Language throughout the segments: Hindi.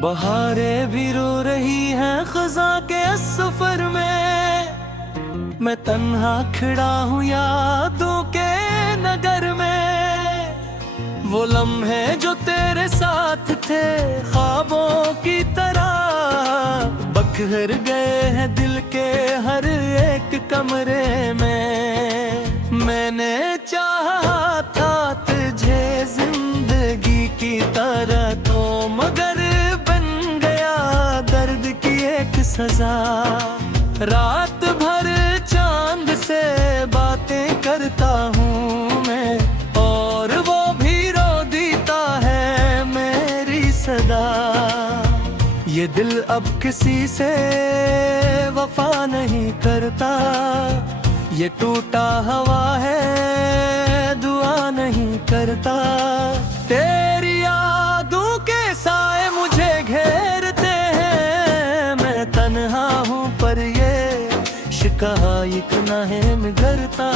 बहारें भी रो रही हैं खज़ां के सफर में, मैं तन्हा खड़ा हूँ यादों के नगर में। वो लम्हे जो तेरे साथ थे ख्वाबों की तरह, बखर गए हैं दिल के हर एक कमरे में। मैंने चाहा था तुझे जिंदगी की तरह, तो मगर बन गया दर्द की एक सजा। रात भर चांद से बातें करता हूँ मैं, और वो भी रो देता है मेरी सदा। ये दिल अब किसी से वफा नहीं करता, ये टूटा हवा है दुआ नहीं करता। तेरी यादों के साए मुझे घेरते हैं, मैं तन्हा हूँ पर ये शिकायत न है निगरता।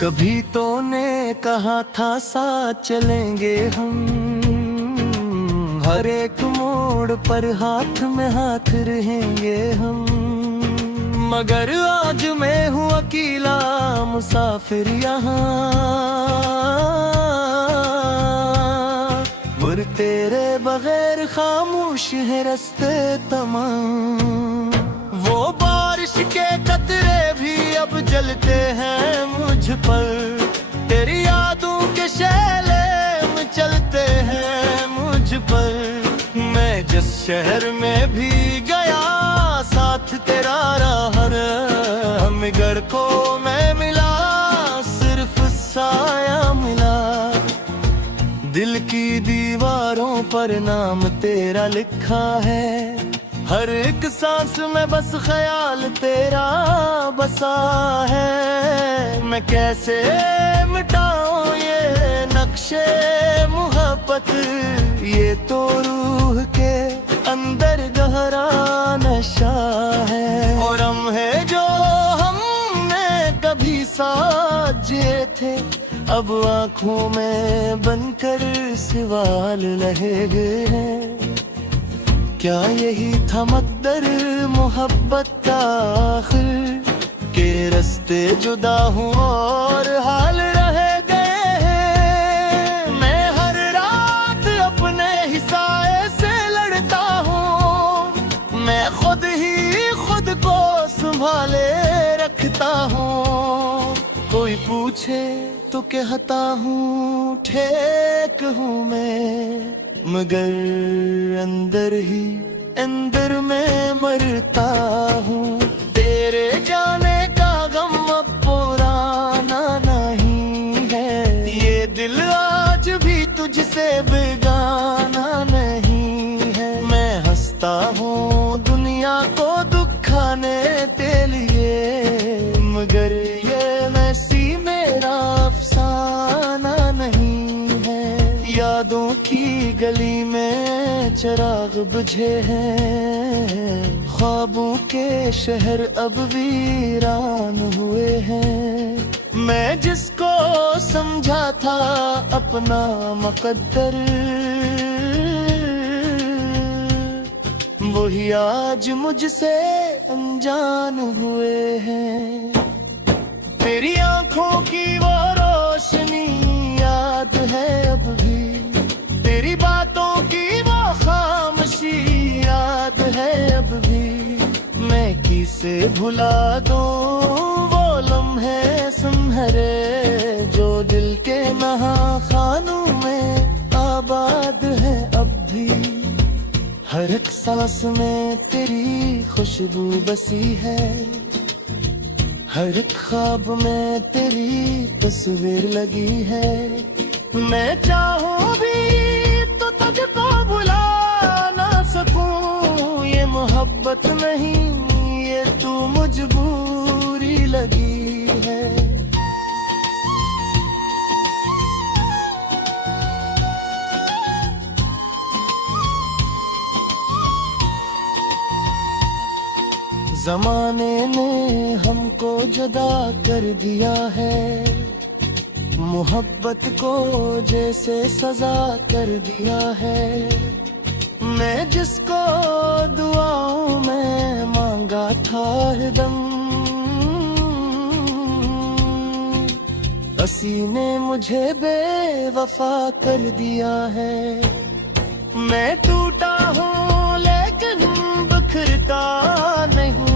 कभी तो ने कहा था साथ चलेंगे हम, हर एक मोड़ पर हाथ में हाथ रहेंगे हम। मगर आज मैं हूँ अकेला मुसाफिर यहाँ, और तेरे बगैर खामोश है रास्ते तमाम। वो बारिश के कतरे भी अब जलते हैं मुझ पर, तेरी यादों के शैले में चलते हैं मुझ पर। मैं जिस शहर में भी गया साथ तेरा रहा, मगर को मैं मिला सिर्फ साया मिला। दिल की दीवारों पर नाम तेरा लिखा है, हर एक सांस में बस ख्याल तेरा बसा है। मैं कैसे मिटाऊं ये नक्शे मोहब्बत, ये तो रूह के अंदर गहरा नशा है। और हम है जो हमने कभी साथ जिए थे, अब आँखों में बनकर सवाल रह गए हैं। क्या यही था मकदर मोहब्बत का आखिर, के रास्ते जुदा हूँ और हाल रह गए हैं। मैं हर रात अपने ही साए से लड़ता हूँ, मैं खुद ही खुद को संभाले रखता हूँ। कोई पूछे तो कहता हूँ ठीक हूँ मैं, मगर अंदर ही अंदर में मरता हूँ। तेरे जाने का गम अब पुराना नहीं है, ये दिल आज भी तुझसे बेगाना नहीं है। मैं हंसता हूँ दुनिया को दुखाने के लिए, मगर ये नसी मेरा अफसाना नहीं है। यादों की गली में चिराग बुझे हैं, ख्वाबों के शहर अब वीरान हुए हैं। मैं जिसको समझा था अपना मुकद्दर, वही आज मुझसे अनजान हुए हैं। तेरी आंखों की वो रोशनी याद है अब भी, तेरी बातों की वो खामोशी याद है अब भी। मैं किसे भुला दूं वो लम्हे सुनहरे, जो दिल के नहाखानों में आबाद है अब भी। हर एक सांस में तेरी खुशबू बसी है, हर एक ख्वाब में तेरी तस्वीर लगी है। मैं चाहूं भी तो तुझको भुला ना सकूं, ये मोहब्बत नहीं ये तू मजबूरी लगी है। जमाने ने हमको जुदा कर दिया है, मोहब्बत को जैसे सजा कर दिया है। मैं जिसको दुआओं में मांगा था हरदम, उसी ने मुझे बेवफा कर दिया है। मैं टूटा हूँ लेकिन बिखरता नहीं,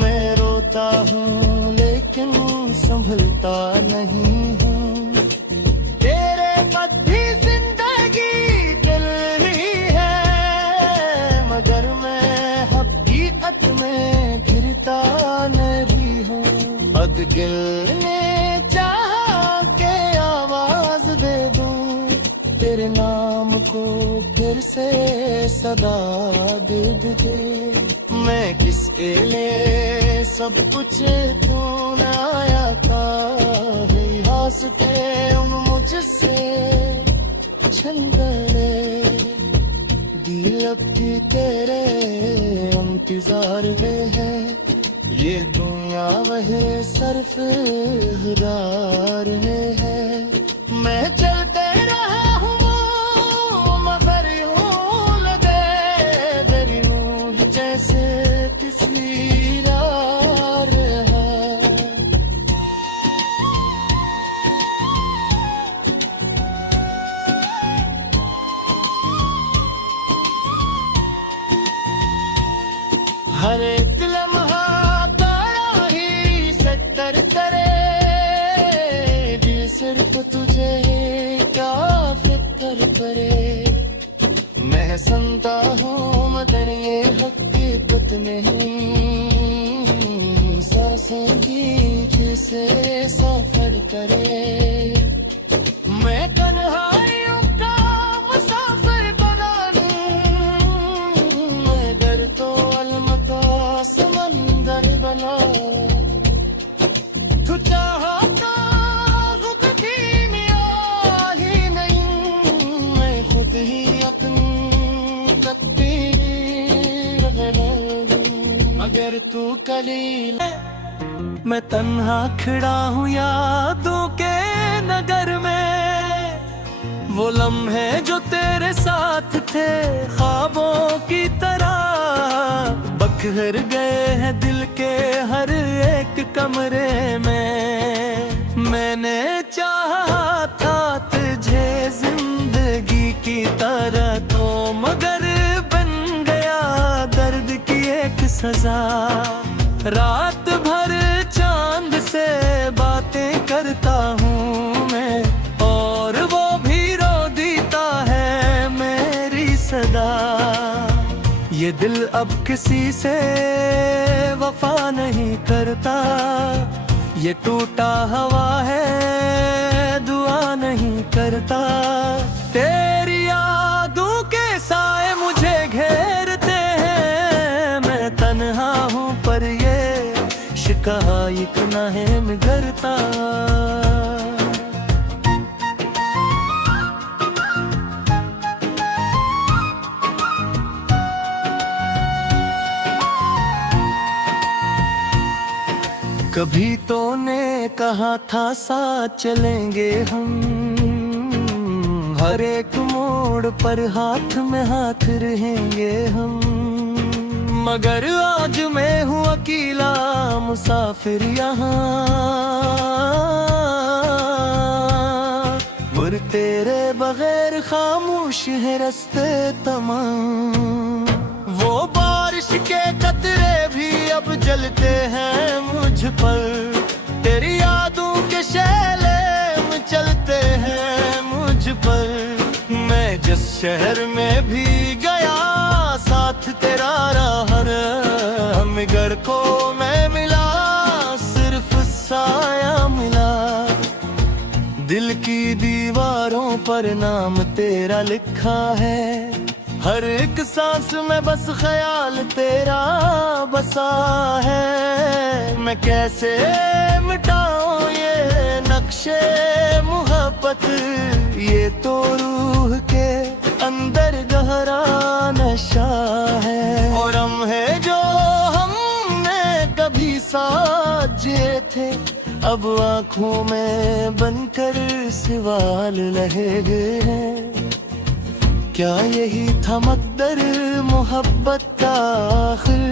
मैं रोता हूँ लेकिन संभलता नहीं हूँ। तेरे पद भी जिंदगी चल रही है, मगर मैं हकीकत में घिरता नहीं हूँ। बददिल ने चाहा के आवाज दे दूं, तेरे नाम को फिर से सदा दे दे। मैं किसके लिए सब कुछ तूने आया था, हंसते उन मुझसे छन गए। दिल अब की तेरे इंतजार में है, ये दुनिया वह सिर्फ इकरार में है। मैं चलते रहा हूँ मगर यूं लगे तेरी रूह जैसे किसी रार है। हर एक लम्हा तारा ही सत्तर करे, दिल सिर्फ तुझे क्या फिक्र करे। मैं सुनता हूँ मगर ये हकीकत नहीं, सरसों की से सफर करे। मैं तन्हाइयों का मुसाफिर बना लूं, मगर तो अलम का समंदर बना। तू चाहता हो कभी मिया ही नहीं, मैं खुद ही अपनी तकदीर बना। अगर तू कलील मैं तन्हा खड़ा हूँ यादों के नगर में, वो लम्हे जो तेरे साथ थे ख्वाबों की तरह बखर गए हैं दिल के हर एक कमरे में। मैंने चाहा था तुझे जिंदगी की तरह तो, मगर बन गया दर्द की एक सजा। रात भर चांद से बातें करता हूँ मैं, और वो भी रो देता है मेरी सदा। ये दिल अब किसी से वफा नहीं करता, ये टूटा हवा है दुआ नहीं करता। तेरी यादों के साए मुझे घेरते हैं, मैं तन्हा हूँ पर ये शिकायत न है मिगरता। कभी तो ने कहा था साथ चलेंगे हम, हर एक मोड़ पर हाथ में हाथ रहेंगे हम। मगर आज मैं हूँ अकेला मुसाफिर यहाँ, और तेरे बगैर खामोश है रास्ते तमाम। वो बारिश के कतरे भी अब जलते हैं मुझ पर, तेरी यादों के शैले में चलते हैं मुझ पर। मैं जिस शहर में भी गया साथ तेरा रहा, मगर को मैं मिला सिर्फ साया मिला। दिल की दीवारों पर नाम तेरा लिखा है, हर एक सांस में बस ख्याल तेरा बसा है। मैं कैसे मिटाऊं ये नक्शे मोहब्बत, ये तो रूह के अंदर गहरा नशा है। और हम है जो हम साथ जिए थे, अब आंखों में बनकर सवाल रहे हैं। क्या यही था मकदर मोहब्बत का आखिर,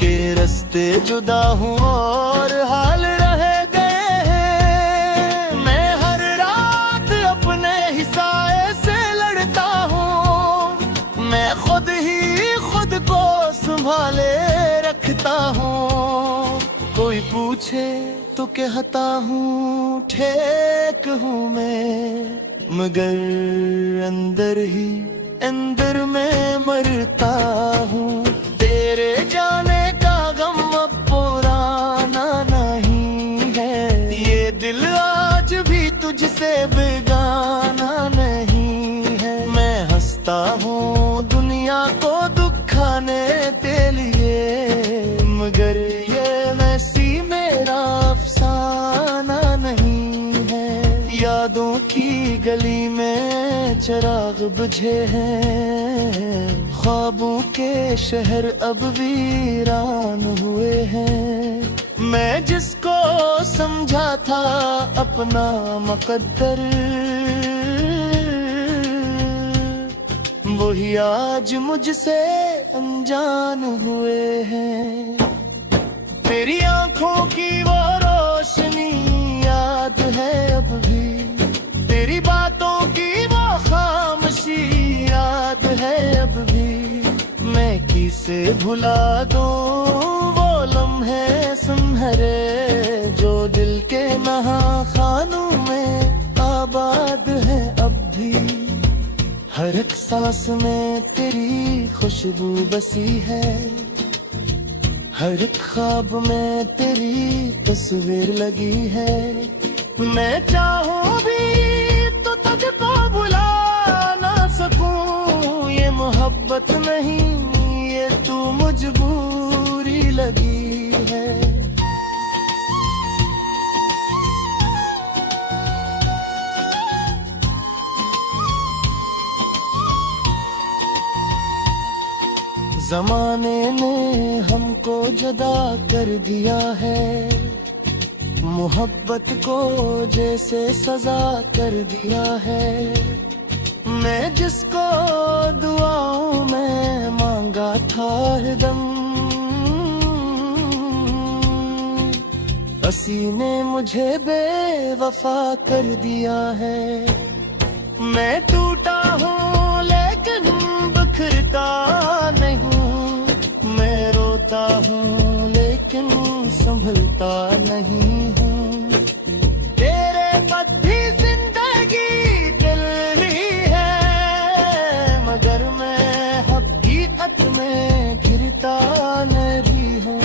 के रास्ते जुदा हूँ और हाल रह गए हैं। मैं हर रात अपने हिसाए से लड़ता हूँ, मैं खुद ही खुद को संभाले रखता हूँ। कोई पूछे तो कहता हूँ ठीक हूँ मैं, मगर अंदर ही अंदर में मरता हूँ। तेरे जाने का गम अब पुराना नहीं है, ये दिल आज भी तुझसे बेगाना नहीं है। मैं हंसता हूँ दुनिया को दुखाने के लिए, मगर ये वैसी मेरा अफसाना नहीं है। यादों की गली में चिराग बुझे हैं, ख्वाबों के शहर अब वीरान हुए हैं। मैं जिसको समझा था अपना मुकद्दर, वही आज मुझसे अनजान हुए हैं। तेरी आंखों की वो रोशनी याद है अब भी, तेरी बातों की वो खामोशी याद है अब भी। मैं किसे भुला दूं वो लम्हे सुनहरे, जो दिल के नहाखानों में आबाद है अब भी। हर एक सांस में तेरी खुशबू बसी है, हर एक ख्वाब में तेरी तस्वीर लगी है। मैं चाहूं भी तो तुझको बुला ना सकूं, ये मोहब्बत नहीं ये तू मजबूरी लगी है। ज़माने ने हमको जुदा कर दिया है, मोहब्बत को जैसे सजा कर दिया है। मैं जिसको दुआओं में मांगा था हरदम, हंसी ने मुझे बेवफा कर दिया है। मैं टूटा हूँ लेकिन बिखरता नहीं, मैं रोता हूँ लेकिन संभलता नहीं हूँ। तेरे पद भी जिंदगी चल रही है, मगर मैं हकीकत में गिरता नहीं हूँ।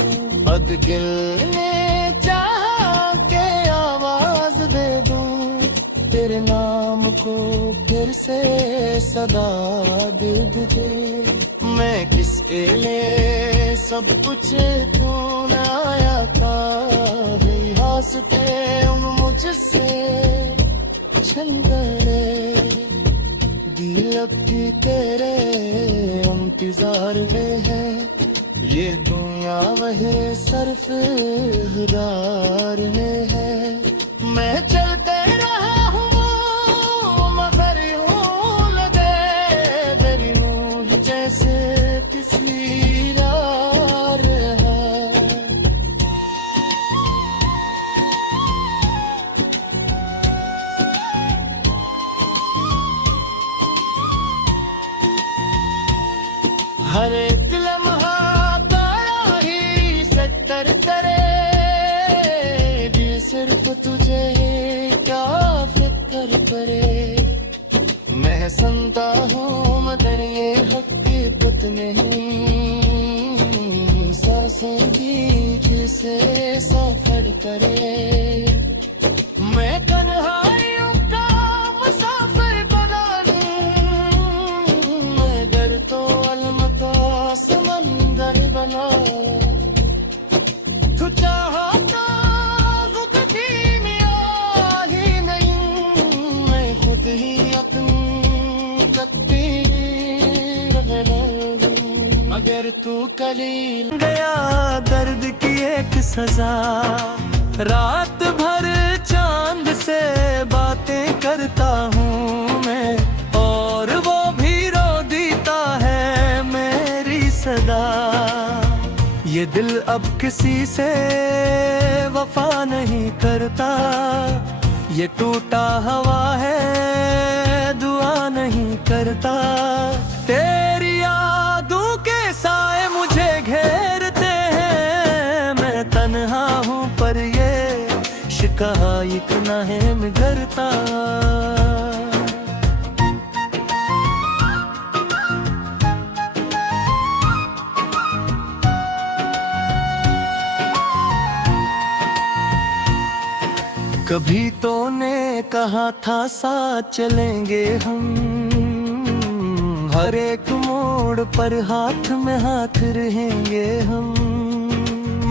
अदगिल ने चाहा के आवाज दे दूं, तेरे नाम को फिर से सदा दे दे। मैं किसके लिए सब कुछ तूने आया था, हंसते मुझसे छल गए। दिल अब भी तेरे इंतजार में है, ये दुनिया वही सिर्फ हुदार में है। मैं चलते रहा हूँ मगर यूं लगे मेरी रूह जैसे किसी रार है। हर एक लम्हा तारा ही सत्तर करे, ये सिर्फ तुझे क्या फिक्र परे। मैं सुनता हूँ मगर ये हकीकत नहीं, सांसें भी से सफर करे। मैं तन्हाइयों का मुसाफिर बना लूं, मगर तो अलमता समंदर बना। तू चाहता अगर तू कलील गया दर्द की एक सजा। रात भर चांद से बातें करता हूँ मैं, और वो भी रो देता है मेरी सदा। ये दिल अब किसी से वफा नहीं करता, ये टूटा हवा है दुआ नहीं करता। तेरी यादों के साए मुझे घेरते हैं, मैं तन्हा हूँ पर ये शिकायत न है मिगरता। कभी तो ने कहा था साथ चलेंगे हम, हर एक मोड़ पर हाथ में हाथ रहेंगे हम।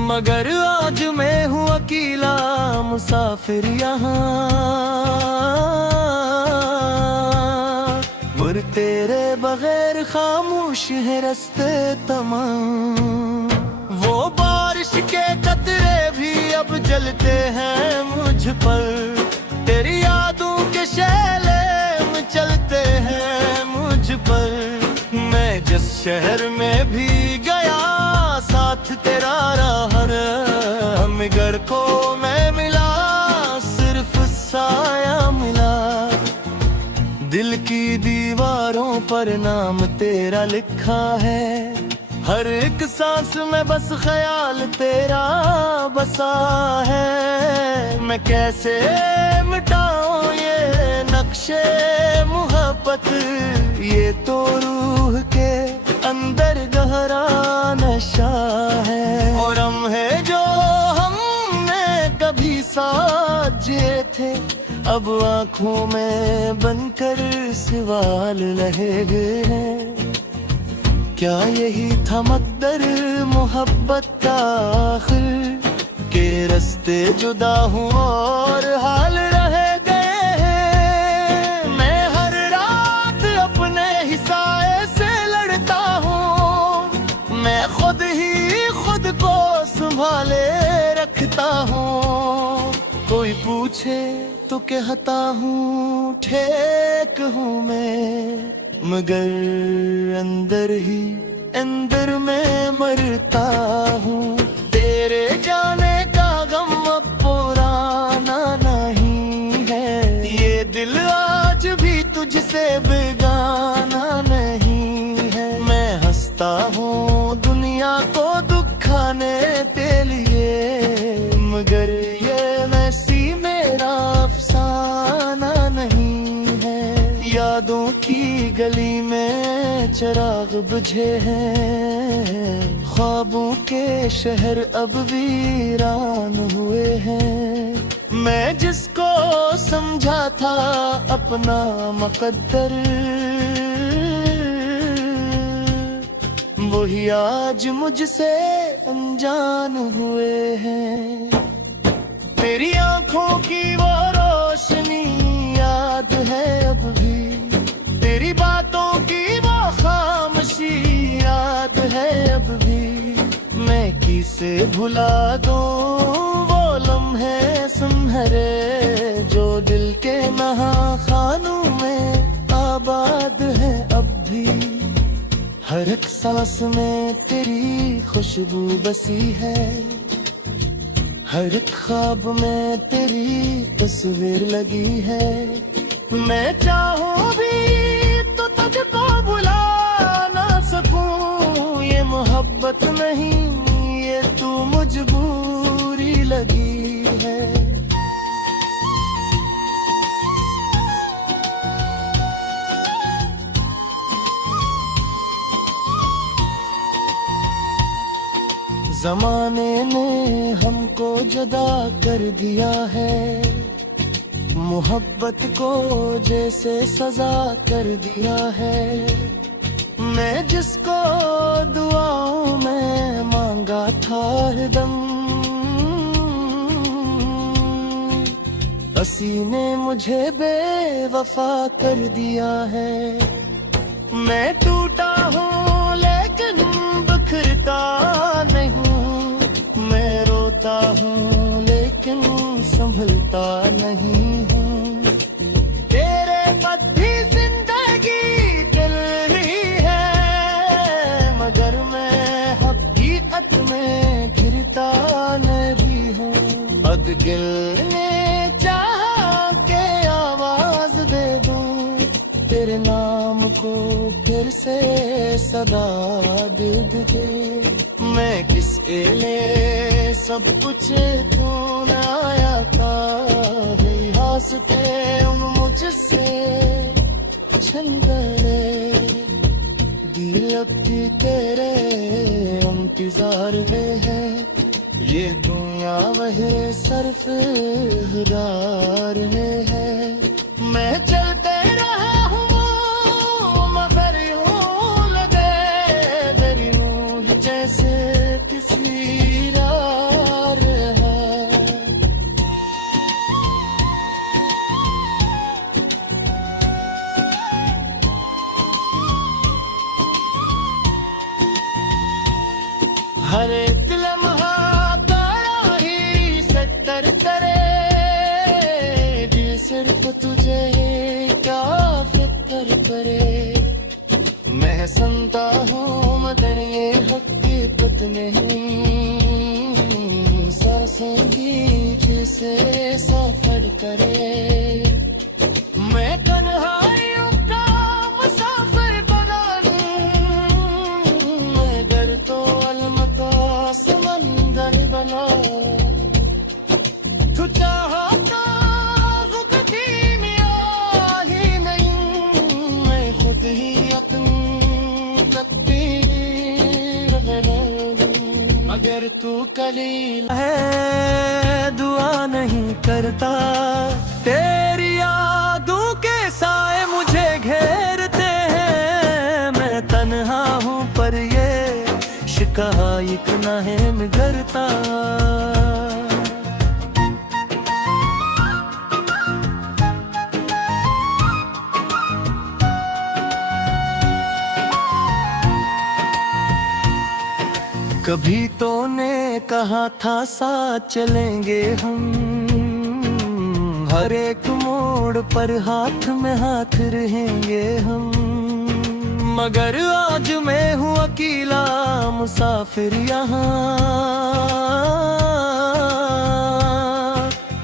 मगर आज मैं हूँ अकेला मुसाफिर यहाँ, और तेरे बगैर खामोश है रास्ते तमाम। वो बारिश के कतरे भी अब जलते हैं मुझ पर, तेरी यादों के शैले में चलते हैं मुझ पर। मैं जिस शहर में भी गया साथ तेरा रहा, मगर को मैं मिला सिर्फ साया मिला। दिल की दीवारों पर नाम तेरा लिखा है, हर एक सांस में बस ख्याल तेरा बसा है। मैं कैसे मिटाऊं ये नक्शे मोहब्बत, ये तो रूह के अंदर गहरा नशा है। और हम है जो हमने कभी साथ जिए थे, अब आंखों में बनकर सवाल रहे हैं। क्या यही था मकदर मोहब्बत का आखिर, के रास्ते जुदा हूँ और हाल रह गए हैं। मैं हर रात अपने ही साए से लड़ता हूँ, मैं खुद ही खुद को संभाले रखता हूँ। कोई पूछे तो कहता हूँ ठीक हूँ मैं, मगर अंदर ही अंदर में मरता हूँ। तेरे जाने का गम अब पुराना नहीं है, ये दिल आज भी तुझसे बेगाना नहीं है। मैं हंसता हूँ दुनिया को दुखाने के लिए, मगर ये वैसी मेरा अफसाना नहीं है। यादों की गली में चिराग बुझे हैं, ख्वाबों के शहर अब वीरान हुए हैं। मैं जिसको समझा था अपना मुकद्दर, वही आज मुझसे अनजान हुए हैं। तेरी आंखों की वो रोशनी याद है अब भी, तेरी बातों की वो खामोशी याद है अब भी। मैं किसे भुला दूं वो लम्हे सुनहरे, जो दिल के नहा खानों में आबाद है अब भी। हर एक सांस में तेरी खुशबू बसी है, हर एक ख्वाब में तेरी तस्वीर लगी है। मैं चाहूं भी तो तुझको बुला ना सकूं, ये मोहब्बत नहीं ये तू मजबूरी लगी है। ज़माने ने हमको जुदा कर दिया है, मोहब्बत को जैसे सजा कर दिया है। मैं जिसको दुआओं में मांगा था हरदम, हंसी ने मुझे बेवफा कर दिया है। मैं टूटा हूँ लेकिन बिखरता जानता नहीं हूँ। तेरे पद भी जिंदगी चल रही है, मगर मैं हकीकत में गिरता नहीं हूँ। अदगिल ने चाहा के आवाज दे दूं, तेरे नाम को फिर से सदा दे दे। मैं किसके लिए सब कुछ तूने आया था, हंसते मुझसे छन गए। दिल अब भी तेरे इंतजार में है, ये दुनिया वह सिर्फ हुरार में है। मैं चलते रहा हूँ मगर यूं लगे मेरी रूह जैसे किसी रार है। हर एक लम्हा तारा ही सत्तर करे, दिल सिर्फ तुझे क्या फिक्र करे। मैं सुनता हूँ मगर ये हकीकत नहीं, सांसें भी जिसे सफर करे। मैं तन्हाइयों का मुसाफिर बना लूं, मगर तो अलमता समंदर बना। तू चाहा तो कभी मियाँ ही नहीं, मैं खुद ही अपनी तकदीर बनाऊं। अगर तू कलील है दुआ नहीं करता, तेरी यादों के साए मुझे घेरते हैं। मैं तन्हा हूँ पर ये शिकायत न है मिगरता। कभी तो ने कहा था साथ चलेंगे हम, हर एक मोड़ पर हाथ में हाथ रहेंगे हम। मगर आज मैं हूँ अकेला मुसाफिर यहाँ,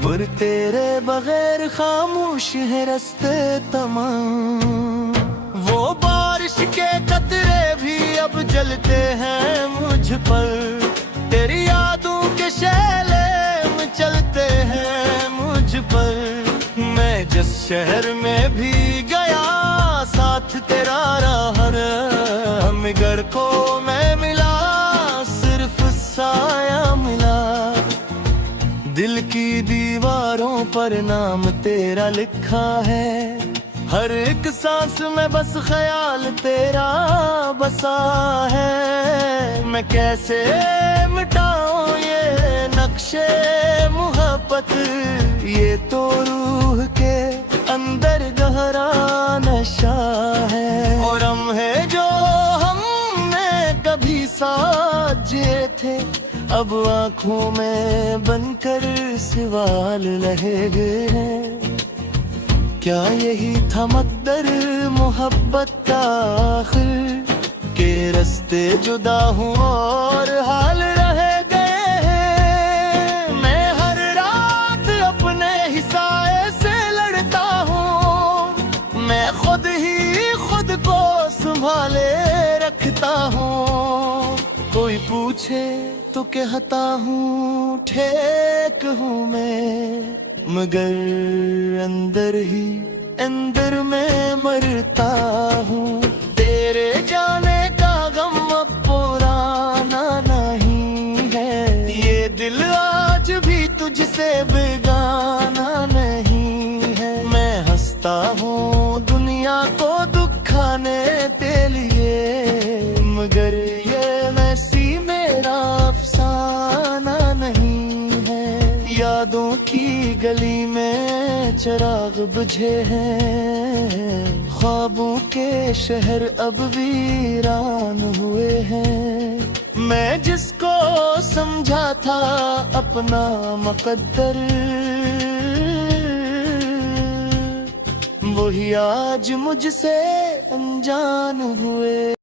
और तेरे बगैर खामोश है रास्ते तमाम। वो बारिश के कतरे भी अब जलते हैं मुझ पर, तेरी यादों के शैले में चलते हैं मुझ पर। मैं जिस शहर में भी गया साथ तेरा रहा, मगर को मैं मिला सिर्फ साया मिला। दिल की दीवारों पर नाम तेरा लिखा है, हर एक सांस में बस ख्याल तेरा बसा है। मैं कैसे मिटाऊं ये नक्शे मोहब्बत, ये तो रूह के अंदर गहरा नशा है। और हम है जो हमने कभी साथ जिए थे, अब आंखों में बनकर सवाल रह गए हैं। क्या यही था मकदर मोहब्बत का आखिर, के रास्ते जुदा हूँ और हाल रह गए हैं। मैं हर रात अपने ही साए से लड़ता हूँ, मैं खुद ही खुद को संभाले रखता हूँ। कोई पूछे तो कहता हूँ ठीक हूँ मैं, मगर अंदर ही अंदर में मरता हूँ। तेरे जाने का गम अब पुराना नहीं है, ये दिल आज भी तुझसे बेगाना नहीं है। मैं हंसता हूँ दुनिया को दुखाने के लिए, मगर ये वैसी मेरा अफसाना नहीं है। यादों की गली में चिराग बुझे हैं, ख्वाबों के शहर अब वीरान हुए हैं। मैं जिसको समझा था अपना मुकद्दर, वही आज मुझसे अनजान हुए।